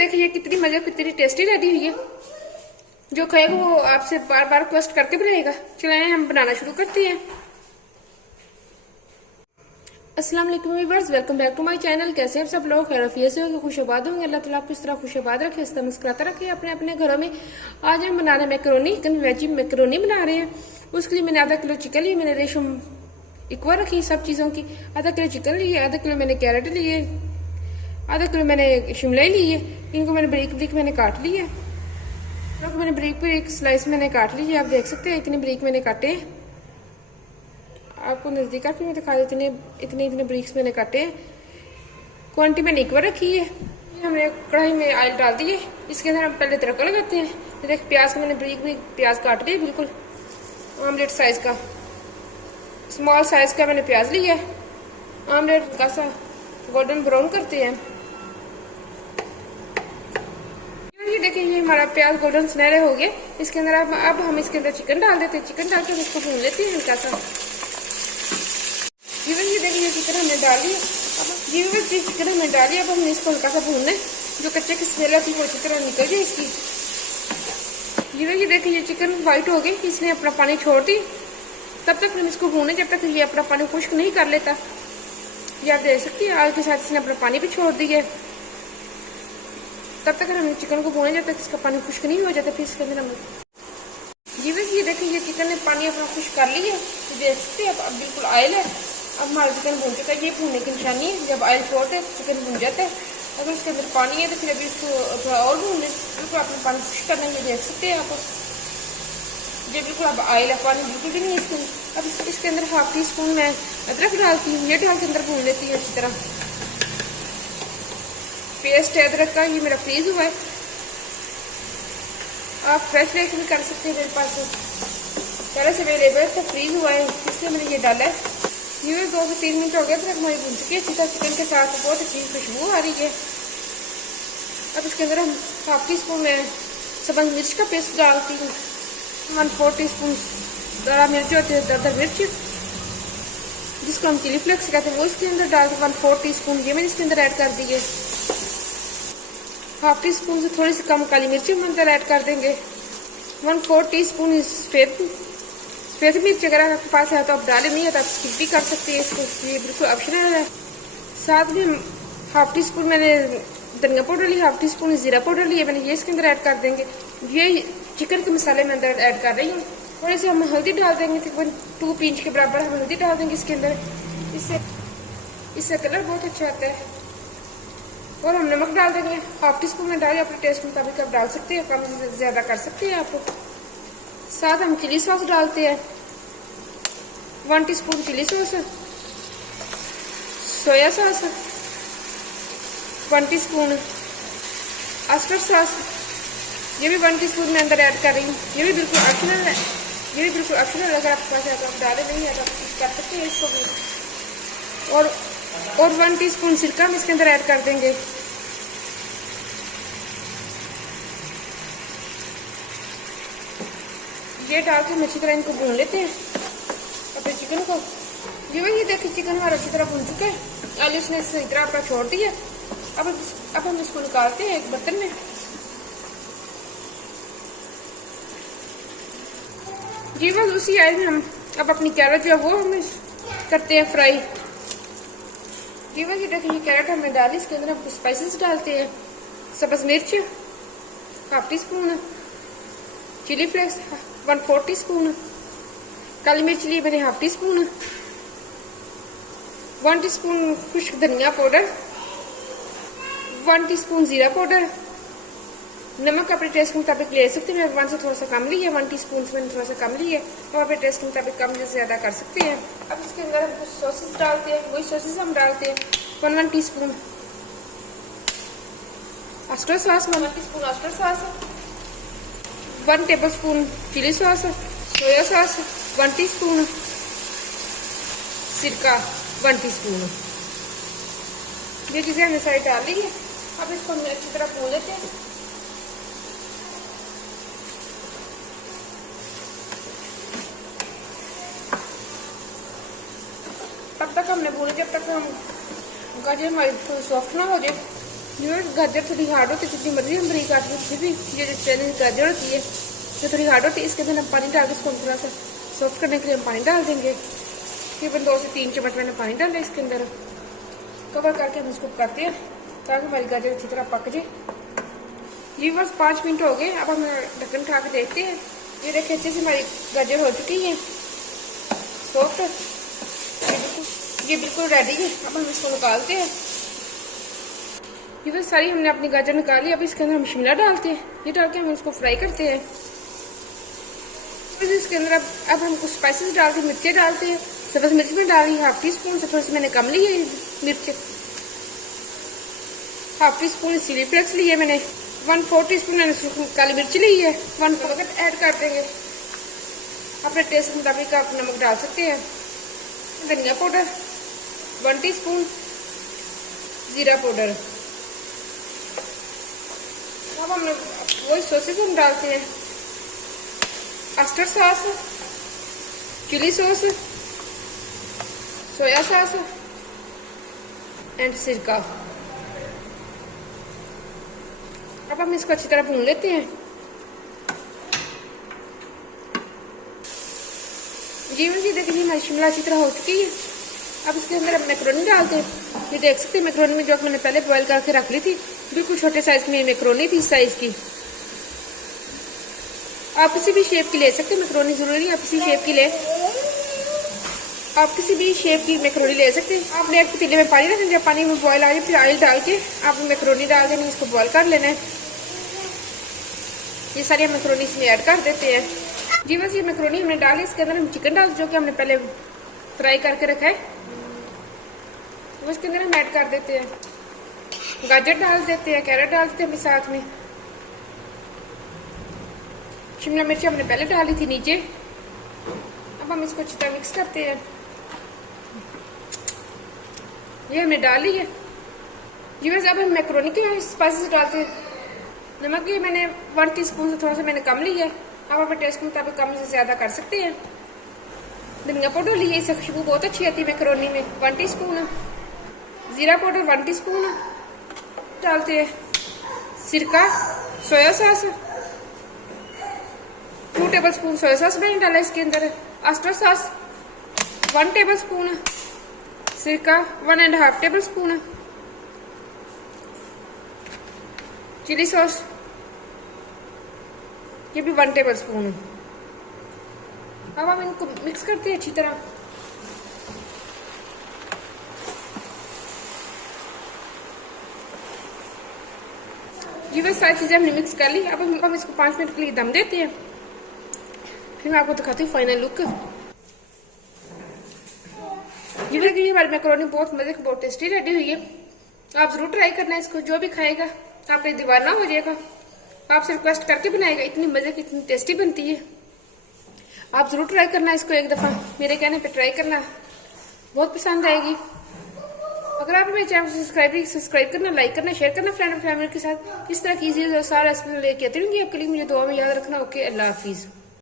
देखिए कितनी मजे कितनी टेस्टी रेडी हुई है। जो खाएगा वो आपसे बार बार रिक्वेस्ट करके भी रहेगा। चलिए हम बनाना शुरू करते हैं। अस्सलाम वालेकुम viewers, welcome back to my channel. कैसे हैं सब लोग? खैरियत से होंगे, खुशबाद होंगे। अल्लाह ताला आपको इस तरह खुशबाद रखे, इस तरह मुस्कुराता रखे अपने अपने घरों में। आज हम बना रहे हैं मैकरोनी, चिकन वेजी मैकरोनी बना रहे हैं। उसके लिए मैंने आधा किलो चिकन ली, मैंने रेशम इक्वा रखी सब चीज़ों की। आधा किलो चिकन लिए, आधा किलो मैंने कैरेट लिए, आधा किलो मैंने शिमला ली है। इनको मैंने ब्रीक ब्रीक मैंने काट लिया है। मैंने ब्रीक ब्रीक स्लाइस मैंने काट ली है। आप देख सकते हैं इतने ब्रीक मैंने काटे हैं। आपको नज़दीक आके मैं दिखा देती हूँ, इतने इतने ब्रिक्स मैंने काटे हैं। क्वांटिटी मैंने इक्वल रखी है। हमने कढ़ाई में ऑयल डाल दिए, इसके अंदर हम पहले तड़का लगाते हैं। देख प्याज का मैंने ब्रिक ब्रिक प्याज काट लिया, बिल्कुल ऑमलेट साइज का, स्मॉल साइज का मैंने प्याज लिया है। ऑमलेट का सा गोल्डन ब्राउन करते हैं। ये देखिए ये हमारा प्याज गोल्डन सुनहरे हो गए। इसके अंदर अब हम इसके अंदर चिकन डाल देते हैं। चिकन डाल के इसको भून लेते हैं हल्का सा। ये देखिए चिकन हमने डाल लिया। अब ये चिकन हमने डाल लिया। अब हमने इसको हल्का सा भूनना है, जो कच्चे की स्मेल थी वो अच्छी तरह निकल जाए इसकी। ये देखिए ये चिकन वाइट हो गई, इसने अपना पानी छोड़ दी। तब तक हम इसको भूने जब तक ये अपना पानी खुश्क नहीं कर लेता। ये आप देख सकती है आग के साथ इसने अपना पानी भी छोड़ दिया। तब तक हम चिकन को भूने जब तक इसका पानी खुश्क नहीं हो जाता। फिर इसके अंदर हम ये देखिए ये चिकन ने पानी अपना खुश्क कर लिया। देख सकते हैं अब बिल्कुल ऑयल है। अब हमारा चिकन भून चुका है। ये भूनने की निशानी है, जब ऑयल छोड़ते हैं चिकन भून जाता है। अगर इसके अंदर पानी है तो फिर अभी इसको थोड़ा और भून लें। बिल्कुल अपना पानी खुश्क करना है, ये देख सकते हैं आप। ये बिल्कुल अब ऑयल है, पानी बिल्कुल भी नहीं है इसके अंदर। अब इसके अंदर हाफ टी स्पून मैं अदरक डालती हूँ। ये डाल के अंदर भून लेती है अच्छी तरह। पेस्ट है अदरक का, ये मेरा फ्रीज हुआ है। आप फ्रेश लेके भी कर सकते हैं, मेरे पास पहले से अवेलेबल है, फ्रीज हुआ है इसलिए मैंने ये डाला है। ये 2 से 3 मिनट हो गए फिर हमारी भून चुकी है अच्छी तरह चिकन के साथ। बहुत अच्छी खुशबू आ रही है। अब इसके अंदर हम हाफ टी स्पून में सब्ज़ मिर्च का पेस्ट डालती हूँ। 1/4 टीस्पून दरा मिर्च होती है, दरदर मिर्च जिसको हम चिली फ्लेक्स कहते हैं, वो इसके अंदर डाल के 1/4 टीस्पून ये मैंने इसके अंदर ऐड कर दी है। हाफ टी स्पून से थोड़ी सी कम काली मिर्ची हम अंदर ऐड कर देंगे। 1/4 टीस्पून सफ़ेद मिर्च अगर आपके पास है तो आप डालें, नहीं है तो आप स्किप भी कर सकते हैं इसको, ये बिल्कुल ऑप्शनल है। साथ में हाफ टी स्पून मैंने धनिया पाउडर लिया, हाफ टी स्पून ज़ीरा पाउडर लिया मैंने, ये इसके अंदर ऐड कर देंगे। ये चिकन के मसाले मैं अंदर ऐड कर रही हूँ। थोड़ी सी हम हल्दी डाल देंगे, तकरीबन 2 पिंच के बराबर हम हल्दी डाल देंगे इसके अंदर। इससे कलर बहुत अच्छा आता है। और हम नमक डाल देंगे, हाफ टी स्पून में डालें, अपने टेस्ट मुताबिक आप डाल सकते हैं, कम से ज़्यादा कर सकते हैं आप। साथ हम चिली सॉस डालते हैं, 1 teaspoon chilli sauce, soya sauce, 1 teaspoon oyster sauce, ये भी 1 टीस्पून में अंदर ऐड कर रही हूँ। ये भी बिल्कुल ऑप्शनल है, ये भी बिल्कुल ऑप्शनल है। अगर आपके पास है तो आप डालें, नहीं है तो आप कर सकते हैं इसको भी। और 1 टीस्पून सिरका हम इसके अंदर ऐड कर देंगे। ये डाल के हम अच्छी तरह इनको भून लेते हैं अपने चिकन को। ये देखिए चिकन हमारा अच्छी तरह भून चुका है। आलू इसने सही तरह अपना छोड़ दिया। अब हम इसको निकालते हैं एक बर्तन में। जी बस उसी ऑयल में हम अब अपनी कैरेट जो है वो हम करते हैं फ्राई। जी बस ये देखिए कैरेट हमने डाली, इसके अंदर हम स्पाइसेस डालते हैं। सब्ज़ मिर्च half teaspoon, chilli flakes 1/4 teaspoon, काली मिर्च ली मैंने हाफ टी स्पून, 1 टीस्पून खुश्क धनिया पाउडर, 1 टीस्पून ज़ीरा पाउडर, नमक अपने टेस्ट के मुताबिक ले सकते हैं। 1 से थोड़ा सा कम लिया, 1 टीस्पून से मैंने थोड़ा सा कम लिया, तो अपने टेस्ट के मुताबिक कम या ज़्यादा कर सकते हैं। अब इसके अंदर हम कुछ सॉसेस डालते हैं, वही सॉसेस हम डालते हैं 1 teaspoon oyster sauce, 1 teaspoon oyster sauce, 1 tablespoon chilli sauce, soya sauce 1 teaspoon, सिरका 1 टीस्पून। ये चीज़ें हमने सारी डाल ली है। अब इसको हम अच्छी तरह भून लेते हैं। तब तक हमने भूने जब तक हम गाजर हमारी सॉफ्ट ना हो जाए। गाजर थोड़ी हार्ड होती है, जितनी मर्जी हम बरीक काट लें, फिर भी ये जो चैलेंज गाजर होती है जो थोड़ी हार्ड होती है, इसके अंदर हम पानी डाल के इसको थोड़ा सा सॉफ्ट करने के लिए हम पानी डाल देंगे। तकरीबन 2 से 3 चम्मच मैंने पानी डाला इसके अंदर। कवर करके हम इसको पकाते हैं ताकि हमारी गाजर अच्छी तरह पक जाए। ये बस 5 मिनट हो गए। अब हम ढक्कन उठा के देखते हैं। ये देखिए अच्छे से हमारी गाजर हो चुकी है सॉफ्ट, ये बिल्कुल रेडी है। अब हम इसको निकालते हैं। ये बस सारी हमने अपनी गाजर निकाली। अब इसके अंदर हम शिमला डालते हैं। ये डाल के हम इसको फ्राई करते हैं। इसके अंदर अब हम कुछ स्पाइसेस डालते हैं, मिर्चें डालते हैं। सब्ज मिर्च में डाल रही है 1/2 टीस्पून से थोड़ी सी मैंने कम ली है मिर्च, 1/2 टीस्पून चिली फ्लेक्स ली है मैंने, 1/4 टीस्पून मैंने काली मिर्च ली है, 1 नमक ऐड कर देंगे। अपने टेस्ट के मुताबिक आप नमक डाल सकते हैं। धनिया पाउडर 1 टीस्पून, जीरा पाउडर। अब हम वही सॉसेस हम डालते हैं, mustard sauce, chilli sauce, soya sauce and सिरका। अब हम इसको अच्छी तरह भून लेते हैं। जी देखिए हमारी शिमला अच्छी तरह हो चुकी है। अब इसके अंदर हम मैक्रोनी डालते हैं। ये देख सकते हैं मैक्रोनी में जो मैंने पहले बॉईल करके रख ली थी, बिल्कुल छोटे साइज में मैक्रोनी थी, इस साइज की। आप किसी भी शेप की ले सकते हैं मैक्रोनी, जरूरी है आप किसी शेप की ले, आप किसी भी शेप की मैक्रोनी ले सकते हैं। आपने एक पतीले में पानी रखना, जब पानी में बॉयल आ जाए फिर ऑयल डाल के आप मैक्रोनी डाल देना, इसको बॉयल कर लेना है। ये सारी हम मैक्रोनी इसमें ऐड कर देते हैं। जी बस ये मैक्रोनी हमने डाली। इसके अंदर हम चिकन डाल जो कि हमने पहले फ्राई करके रखा है, वो इसके अंदर हम ऐड कर देते हैं। गाजर डाल देते हैं, कैरेट डाल देते हैं साथ में। शिमला मिर्च हमने पहले डाली थी नीचे। अब हम इसको अच्छी तरह मिक्स करते हैं। ये हमने डाली है। जी बस अब हम मैक्रोनी के स्पाइसेस डालते हैं। नमक ये मैंने 1 टीस्पून से थोड़ा सा मैंने कम लिया है, आप अपने टेस्ट के मुताबिक कम से ज़्यादा कर सकते हैं। धनिया पाउडर लिए, इससे खुशबू बहुत अच्छी आती है मैक्रोनी में, 1 टीस्पून। जीरा पाउडर 1 टीस्पून डालते हैं। सिरका, soya sauce 2 table spoon soya sauce मैंने डाला इसके अंदर। मस्टर्ड सॉस 1 टेबल स्पून, सिरका 1.5 टेबल स्पून, चिली सॉस ये भी 1 टेबल स्पून। अब हम इनको मिक्स करते हैं अच्छी तरह। ये बस सारी चीजें हमने मिक्स कर ली। अब हम इसको 5 मिनट के लिए दम देते हैं, फिर मैं आपको दिखाती हूँ फाइनल लुक। ये देखिए हमारी मैक्रोनी बहुत मजे की, बहुत टेस्टी रेडी हुई है। आप जरूर ट्राई करना है इसको, जो भी खाएगा आपने दीवाना हो जाएगा। आपसे रिक्वेस्ट करके बनाएगा, इतनी मजे की, इतनी टेस्टी बनती है। आप जरूर ट्राई करना इसको एक दफा, मेरे कहने पे ट्राई करना, बहुत पसंद आएगी। अगर आप मेरे चैनल को सब्सक्राइब करना, लाइक करना, शेयर करना फ्रेंड और फैमिली के साथ। इस तरह की चीज़ और सारा रेसिपी लेके आती रहूंगी आपके लिए। मुझे दुआ में याद रखना। ओके, अल्लाह हाफिज।